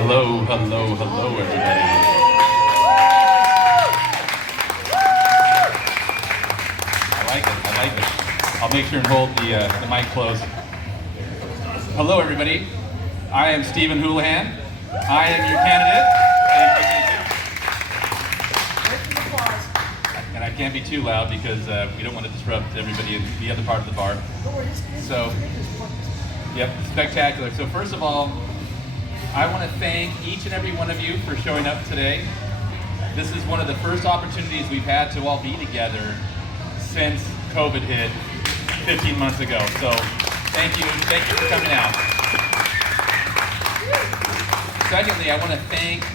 Hello, hello, hello, everybody. I like it. I'll make sure and hold the mic close. Hello, everybody. I am Stephen Houlihan. I am your candidate. And I can't be too loud because we don't want to disrupt everybody in the other part of the bar. So, yep, spectacular. So first of all, I want to thank each and every one of you for showing up today. This is one of the first opportunities we've had to all be together since COVID hit 15 months ago. So thank you for coming out. Secondly, I want to thank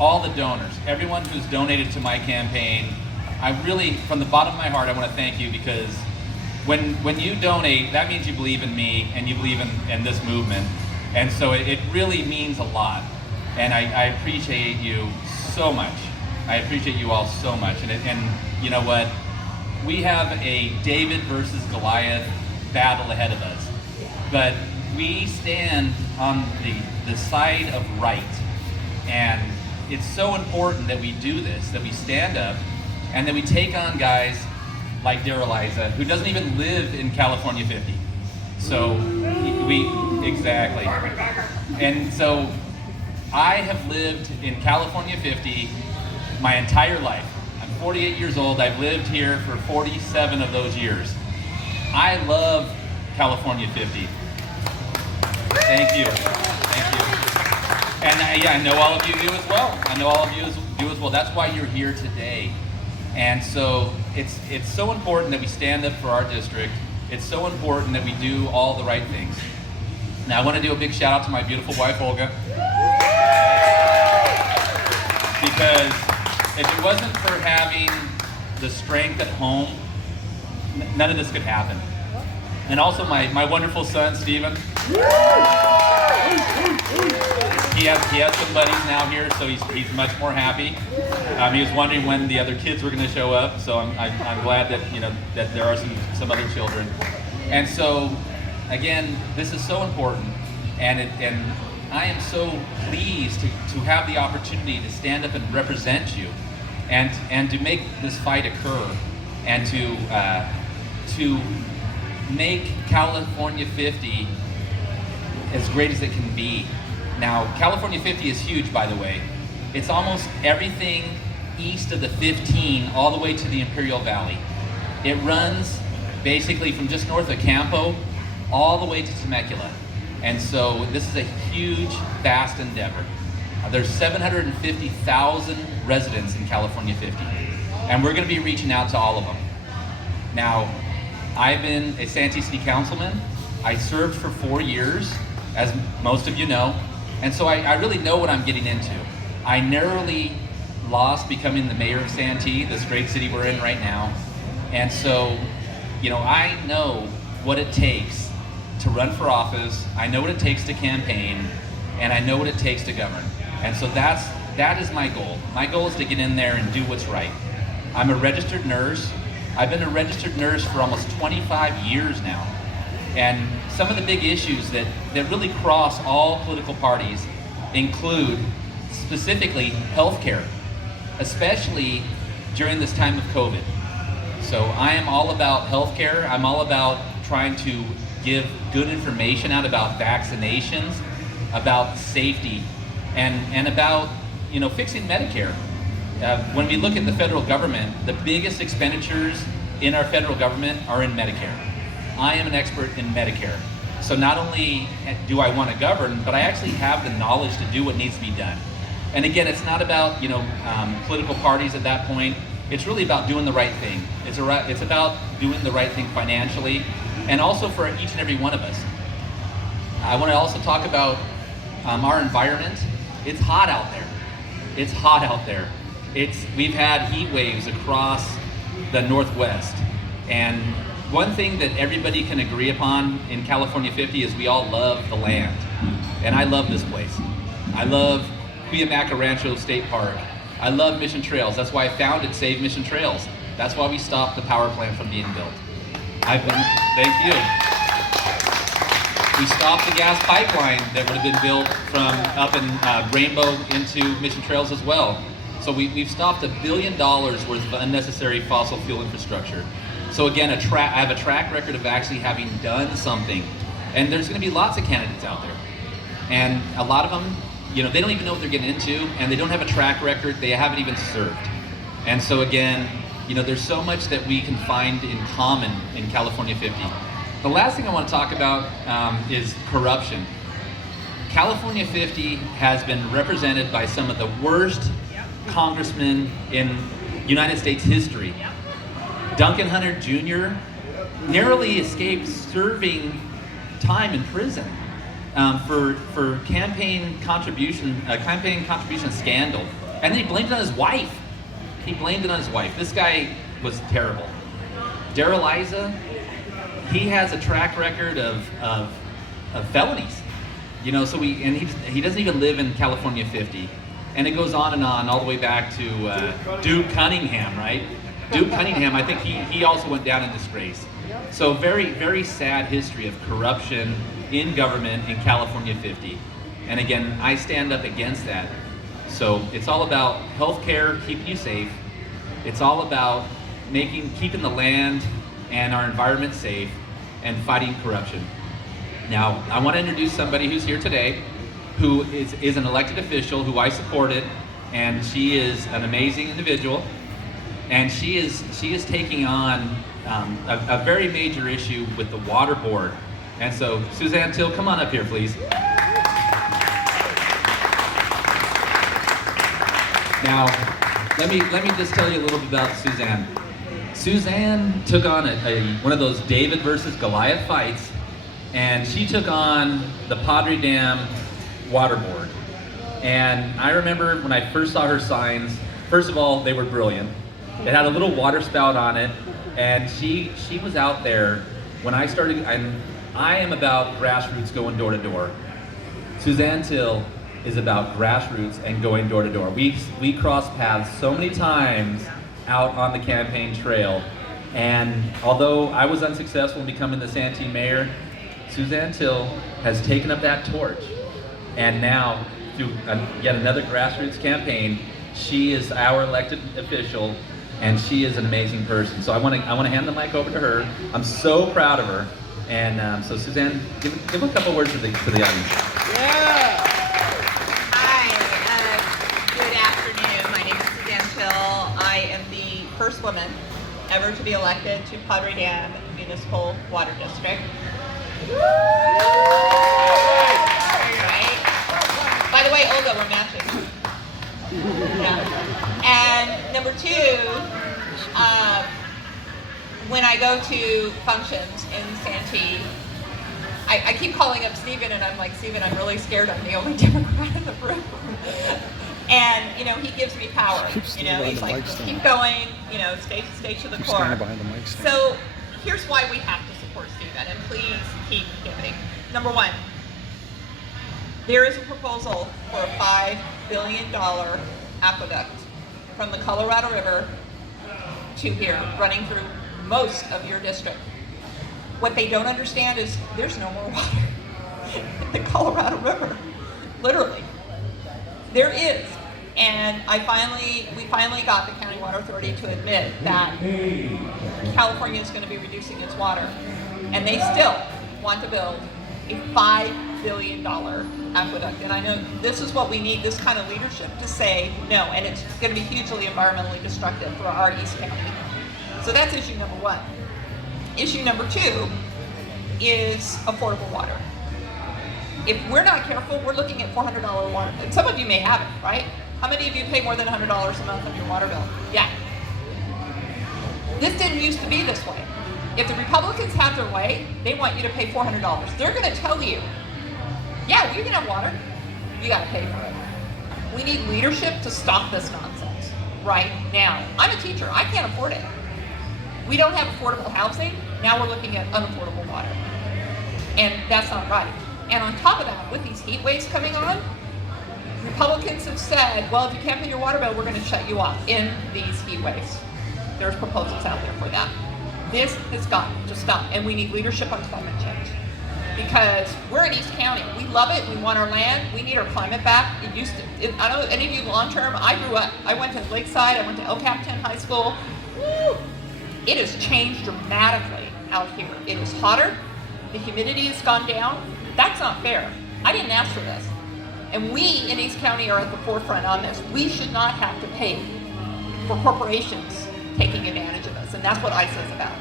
all the donors, everyone who's donated to my campaign. I really, from the bottom of my heart, I want to thank you because when you donate, that means you believe in me and you believe in this movement. And so it really means a lot. And I appreciate you so much. I appreciate you all so much. And you know what? We have a David versus Goliath battle ahead of us. But we stand on the side of right. And it's so important that we do this, that we stand up and that we take on guys like Darrell-Liza, who doesn't even live in California 50. So exactly. And so I have lived in California 50 my entire life. I'm 48 years old. I've lived here for 47 of those years. I love California 50. Thank you. Thank you. And I know all of you do as well. I know all of you do as well. That's why you're here today. And so it's so important that we stand up for our district. It's so important that we do all the right things. Now I want to do a big shout out to my beautiful wife, Olga. Because if it wasn't for having the strength at home, none of this could happen. And also my wonderful son, Stephen. He has some buddies now here, so he's much more happy. He was wondering when the other kids were going to show up, so I'm glad that that there are some other children. And so again, this is so important, and I am so pleased to have the opportunity to stand up and represent you, and to make this fight occur, and to make California 50 as great as it can be. Now, California 50 is huge, by the way. It's almost everything east of the 15 all the way to the Imperial Valley. It runs basically from just north of Campo all the way to Temecula. And so this is a huge, vast endeavor. There's 750,000 residents in California 50. And we're gonna be reaching out to all of them. Now, I've been a Santee City Councilman. I served for 4 years, as most of you know. And so I really know what I'm getting into. I narrowly lost becoming the mayor of Santee, this great city we're in right now. And so, I know what it takes to run for office. I know what it takes to campaign, and I know what it takes to govern. And so that is my goal. My goal is to get in there and do what's right. I'm a registered nurse. I've been a registered nurse for almost 25 years now. And some of the big issues that really cross all political parties include specifically healthcare, especially during this time of COVID. So I am all about healthcare. I'm all about trying to give good information out about vaccinations, about safety, and about fixing Medicare. When we look at the federal government, the biggest expenditures in our federal government are in Medicare. I am an expert in Medicare. So not only do I want to govern, but I actually have the knowledge to do what needs to be done. And again, it's not about political parties at that point. It's really about doing the right thing. It's about doing the right thing financially, and also for each and every one of us. I want to also talk about our environment. It's hot out there. It's hot out there. We've had heat waves across the Northwest, and one thing that everybody can agree upon in California 50 is we all love the land. And I love this place. I love Cuyamaca Rancho State Park. I love Mission Trails. That's why I founded Save Mission Trails. That's why we stopped the power plant from being built. Thank you. We stopped the gas pipeline that would have been built from up in Rainbow into Mission Trails as well. So we've stopped $1 billion worth of unnecessary fossil fuel infrastructure. So again, I have a track record of actually having done something. And there's going to be lots of candidates out there. And a lot of them, they don't even know what they're getting into, and they don't have a track record. They haven't even served. And so again, there's so much that we can find in common in California 50. The last thing I want to talk about is corruption. California 50 has been represented by some of the worst congressmen in United States history. Duncan Hunter Jr. narrowly escaped serving time in prison for campaign contribution scandal, and then he blamed it on his wife. This guy was terrible. Darrell Issa, he has a track record of felonies, So he doesn't even live in California 50, and it goes on and on all the way back to Duke Cunningham, right? Duke Cunningham, I think he also went down in disgrace. So very, very sad history of corruption in government in California 50. And again, I stand up against that. So it's all about healthcare, keeping you safe. It's all about keeping the land and our environment safe and fighting corruption. Now, I want to introduce somebody who's here today who is an elected official who I supported, and she is an amazing individual. And she is taking on a very major issue with the water board. And so, Suzanne Till, come on up here, please. Now, let me just tell you a little bit about Suzanne. Suzanne took on one of those David versus Goliath fights, and she took on the Padre Dam water board. And I remember when I first saw her signs, first of all, they were brilliant. It had a little water spout on it, and she was out there when I started. I am about grassroots going door to door. Suzanne Till is about grassroots and going door to door. We crossed paths so many times out on the campaign trail, and although I was unsuccessful in becoming the Santee mayor, Suzanne Till has taken up that torch, and now through yet another grassroots campaign, she is our elected official, and she is an amazing person. So I want to hand the mic over to her. I'm so proud of her, and so Suzanne, give a couple words to the audience. Yeah. Hi. Good afternoon. My name is Suzanne Till. I am the first woman ever to be elected to Padre Dam Municipal Water District. Right. By the way, Olga, we're matching. Yeah. And number two, when I go to functions in Santee, I keep calling up Stephen, and I'm like, Stephen, I'm really scared I'm the only Democrat in the room. And, he gives me power. He's like, keep going, stay to the core. So here's why we have to support Stephen, and please keep giving. Number one, there is a proposal for a $5 billion aqueduct from the Colorado River to here, running through most of your district. What they don't understand is there's no more water in the Colorado River, literally. There is, and we finally got the County Water Authority to admit that California is going to be reducing its water, and they still want to build a $5 billion aqueduct. And I know this is what we need, this kind of leadership to say no, and it's going to be hugely environmentally destructive for our East County. So that's issue number one. Issue number two is affordable water. If we're not careful, we're looking at $400 water. And some of you may have it, right? How many of you pay more than $100 a month on your water bill? Yeah. This didn't used to be this way. If the Republicans have their way, they want you to pay $400. They're going to tell you, yeah, you can have water. You got to pay for it. We need leadership to stop this nonsense right now. I'm a teacher. I can't afford it. We don't have affordable housing. Now we're looking at unaffordable water. And that's not right. And on top of that, with these heat waves coming on, Republicans have said, well, if you can't pay your water bill, we're going to shut you off in these heat waves. There's proposals out there for that. This has got to stop, and we need leadership on climate change. because we're in East County. We love it. We want our land. We need our climate back. It used to, I don't know, any of you long term, I grew up, I went to Lakeside, I went to El Capitan High School. Woo! It has changed dramatically out here. It is hotter. The humidity has gone down. That's not fair. I didn't ask for this. And we in East County are at the forefront on this. We should not have to pay for corporations taking advantage of us. And that's what ICE is about.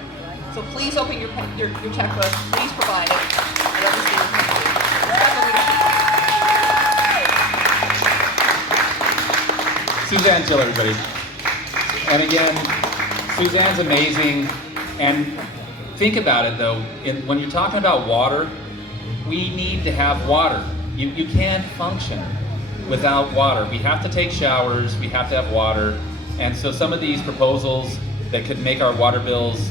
So please open your checkbook. Please provide it. I love to see you. Suzanne Jill, everybody. And again, Suzanne's amazing. And think about it though, when you're talking about water, we need to have water. You can't function without water. We have to take showers, we have to have water. And so some of these proposals that could make our water bills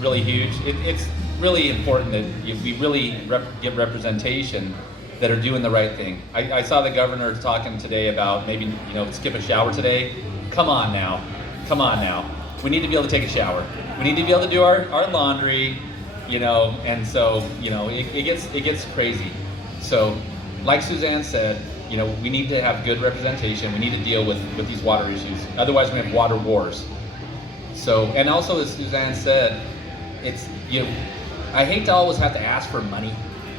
really huge, it's really important that we really give representation that are doing the right thing. I saw the governor talking today about maybe skip a shower today. Come on now. We need to be able to take a shower. We need to be able to do our laundry, and so it gets crazy. So like Suzanne said, we need to have good representation. We need to deal with these water issues. Otherwise we have water wars. So, and also as Suzanne said, it's, I hate to always have to ask for money,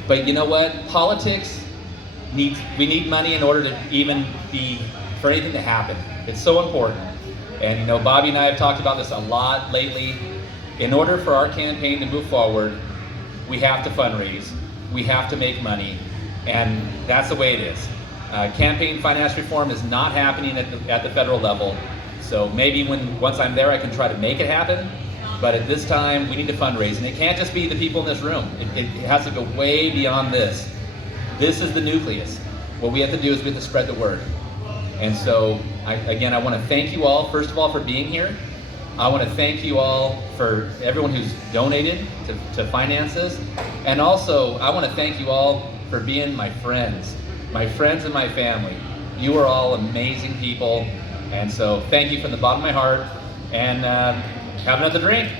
but you know what? Politics we need money in order to even for anything to happen. It's so important. And Bobby and I have talked about this a lot lately. In order for our campaign to move forward, we have to fundraise. We have to make money. And that's the way it is. Campaign finance reform is not happening at the federal level. So maybe once I'm there, I can try to make it happen. But at this time, we need to fundraise. And it can't just be the people in this room. It has to go way beyond this. This is the nucleus. What we have to do is we have to spread the word. And so, I want to thank you all, first of all, for being here. I want to thank you all for everyone who's donated to finance this. And also, I want to thank you all for being my friends and my family. You are all amazing people. And so thank you from the bottom of my heart, and have another drink.